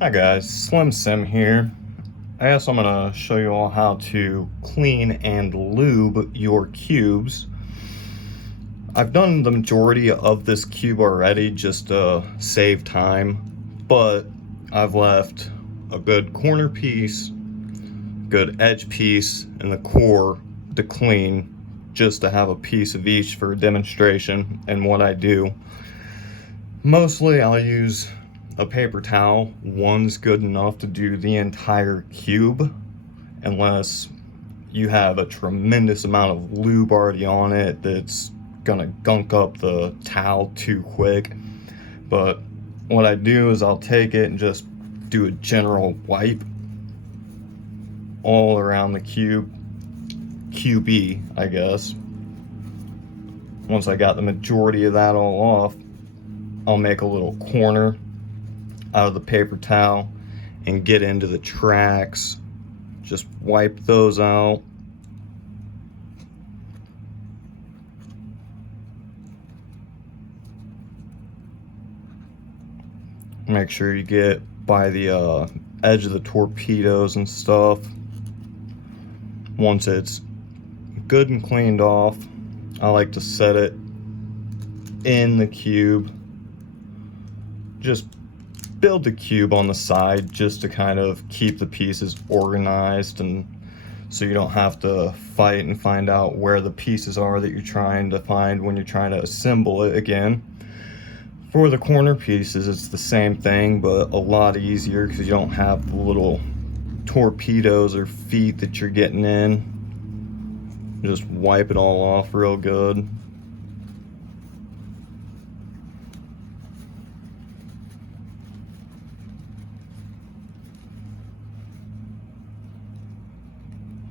Hi guys, Slim Sim here. I guess I'm gonna show you all how to clean and lube your cubes. I've done the majority of this cube already just to save time, but I've left a good corner piece, good edge piece, and the core to clean just to have a piece of each for a demonstration and what I do. Mostly I'll use a paper towel. One's good enough to do the entire cube unless you have a tremendous amount of lube already on it that's gonna gunk up the towel too quick. But what I do is I'll take it and just do a general wipe all around the QB, I guess. Once I got the majority of that all off, I'll make a little corner out of the paper towel and get into the tracks. Just wipe those out. Make sure you get by the edge of the torpedoes and stuff. Once it's good and cleaned off, I like to set it in the cube. Just build the cube on the side just to kind of keep the pieces organized, and so you don't have to fight and find out where the pieces are that you're trying to find when you're trying to assemble it again. For the corner pieces, it's the same thing, but a lot easier because you don't have the little torpedoes or feet that you're getting in. Just wipe it all off real good.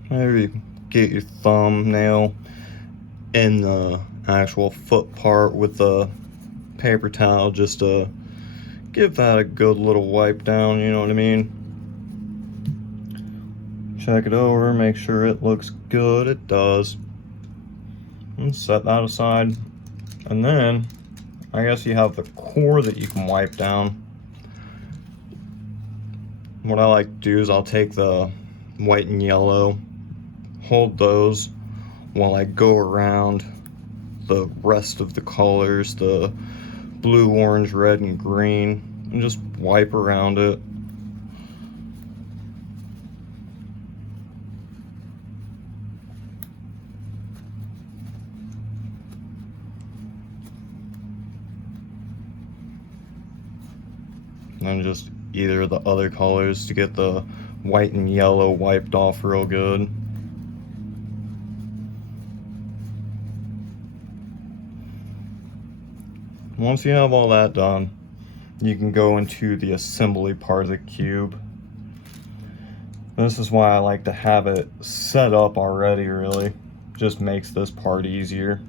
Maybe get your thumbnail in the actual foot part with the paper towel just to give that a good little wipe down, you know what I mean? Check it over, make sure it looks good. It does. And set that aside. And then I guess you have the core that you can wipe down. What I like to do is I'll take the white and yellow, hold those while I go around the rest of the colors, the blue, orange, red, and green, and just wipe around it. And then just either of the other colors to get the white and yellow wiped off real good. Once you have all that done, you can go into the assembly part of the cube. This is why I like to have it set up already, really. Just makes this part easier.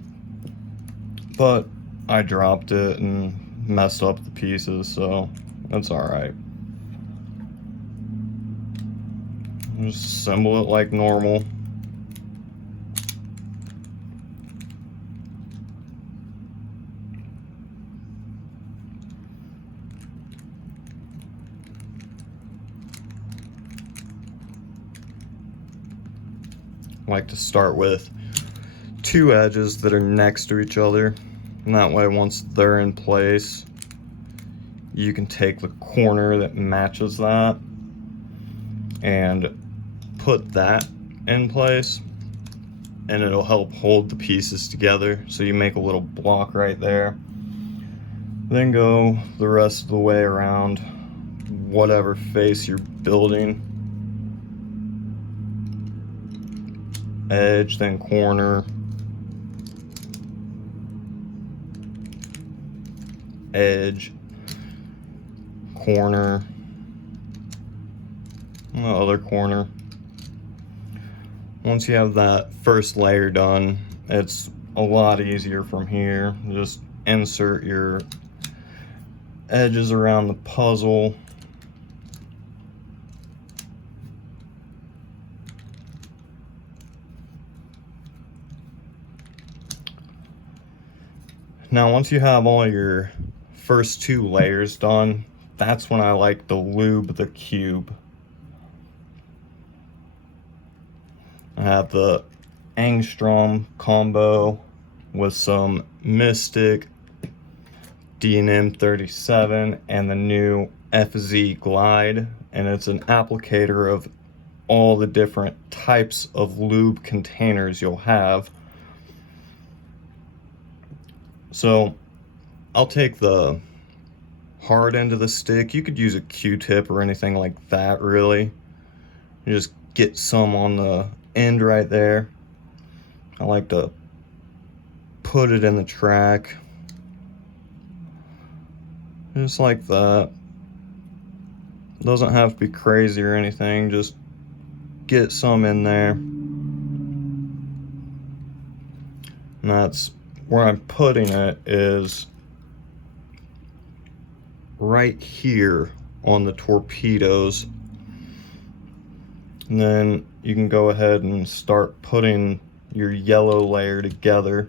But I dropped it and messed up the pieces, so that's alright. Just assemble it like normal. I like to start with two edges that are next to each other, and that way once they're in place, you can take the corner that matches that and put that in place, and it'll help hold the pieces together. So you make a little block right there, then go the rest of the way around whatever face you're building. Edge, then corner, edge, corner, and the other corner. Once you have that first layer done, it's a lot easier from here. Just insert your edges around the puzzle. Now, once you have all your first two layers done, that's when I like to lube the cube. I have the Angstrom combo with some Mystic D&M 37 and the new FZ Glide, and it's an applicator of all the different types of lube containers you'll have. So I'll take the hard end of the stick. You could use a Q-tip or anything like that, really. You just get some on the end right there. I like to put it in the track just like that. Doesn't have to be crazy or anything, just get some in there. And that's where I'm putting it, is right here on the torpedoes. And then you can go ahead and start putting your yellow layer together.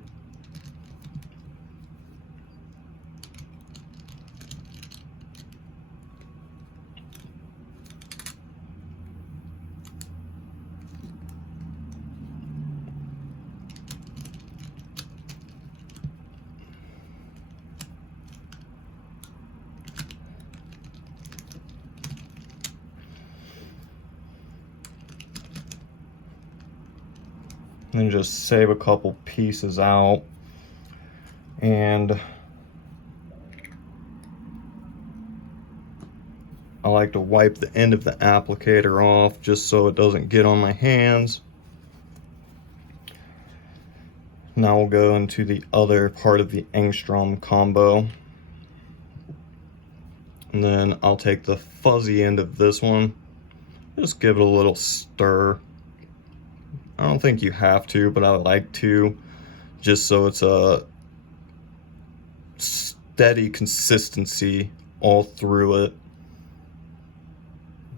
And just save a couple pieces out, and I like to wipe the end of the applicator off just so it doesn't get on my hands. Now we'll go into the other part of the Angstrom combo, and then I'll take the fuzzy end of this one, just give it a little stir. I don't think you have to, but I like to, just so it's a steady consistency all through it.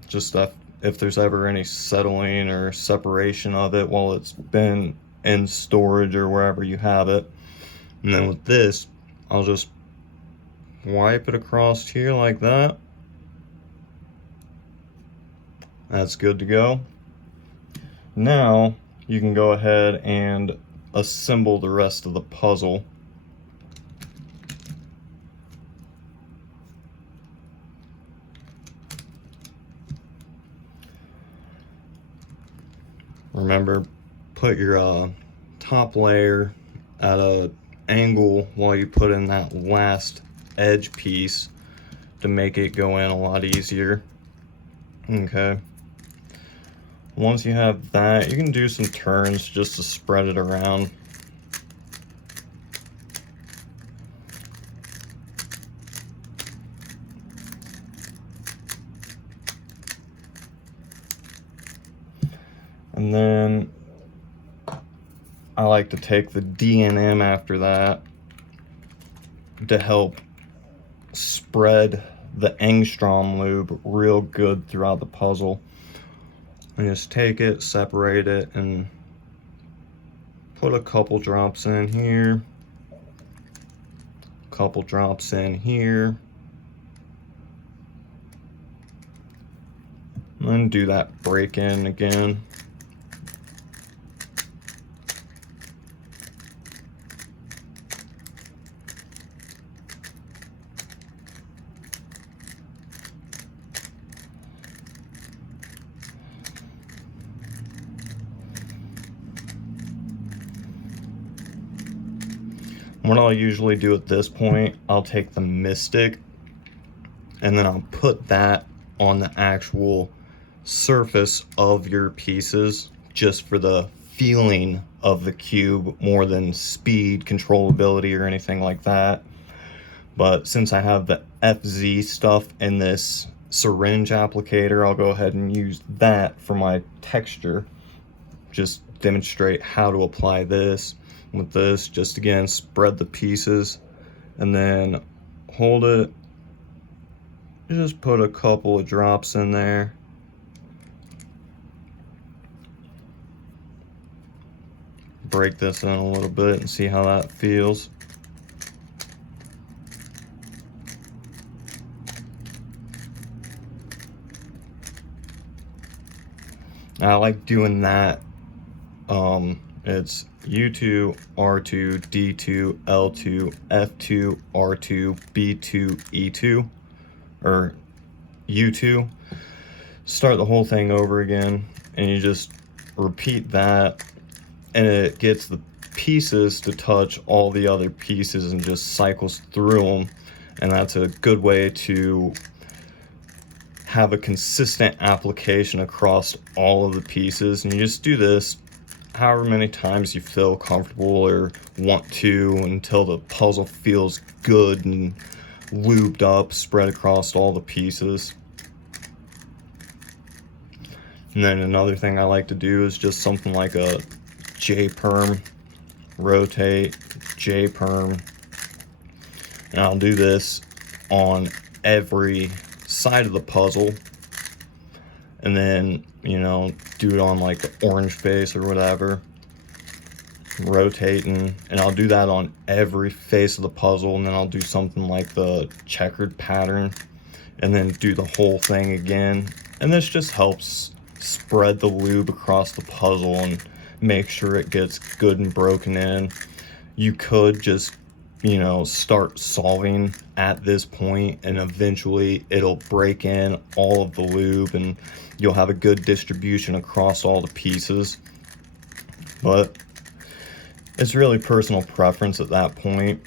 Just if there's ever any settling or separation of it while it's been in storage or wherever you have it. And then with this, I'll just wipe it across here like that. That's good to go. Now you can go ahead and assemble the rest of the puzzle. Remember, put your top layer at an angle while you put in that last edge piece to make it go in a lot easier. Okay. Once you have that, you can do some turns just to spread it around. And then I like to take the D&M after that to help spread the Angstrom lube real good throughout the puzzle. And just take it, separate it, and put a couple drops in here, a couple drops in here, and then do that break in again. What I'll usually do at this point, I'll take the Mystic and then I'll put that on the actual surface of your pieces just for the feeling of the cube more than speed, controllability, or anything like that. But since I have the FZ stuff in this syringe applicator, I'll go ahead and use that for my texture. Just demonstrate how to apply this. With this, just again, spread the pieces and then hold it. Just put a couple of drops in there. Break this in a little bit and see how that feels. I like doing that. It's U2, R2, D2, L2, F2, R2, B2, E2, or U2. Start the whole thing over again, and you just repeat that, and it gets the pieces to touch all the other pieces and just cycles through them. And that's a good way to have a consistent application across all of the pieces. And you just do this however many times you feel comfortable or want to, until the puzzle feels good and lubed up, spread across all the pieces. And then another thing I like to do is just something like a J-perm, rotate, J-perm. And I'll do this on every side of the puzzle. And then, you know, do it on like the orange face or whatever. Rotating. And I'll do that on every face of the puzzle. And then I'll do something like the checkered pattern. And then do the whole thing again. And this just helps spread the lube across the puzzle and make sure it gets good and broken in. You could just, you know, start solving at this point, and eventually it'll break in all of the lube and you'll have a good distribution across all the pieces. But it's really personal preference at that point.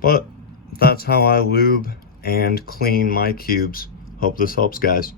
But that's how I lube and clean my cubes. Hope this helps, guys.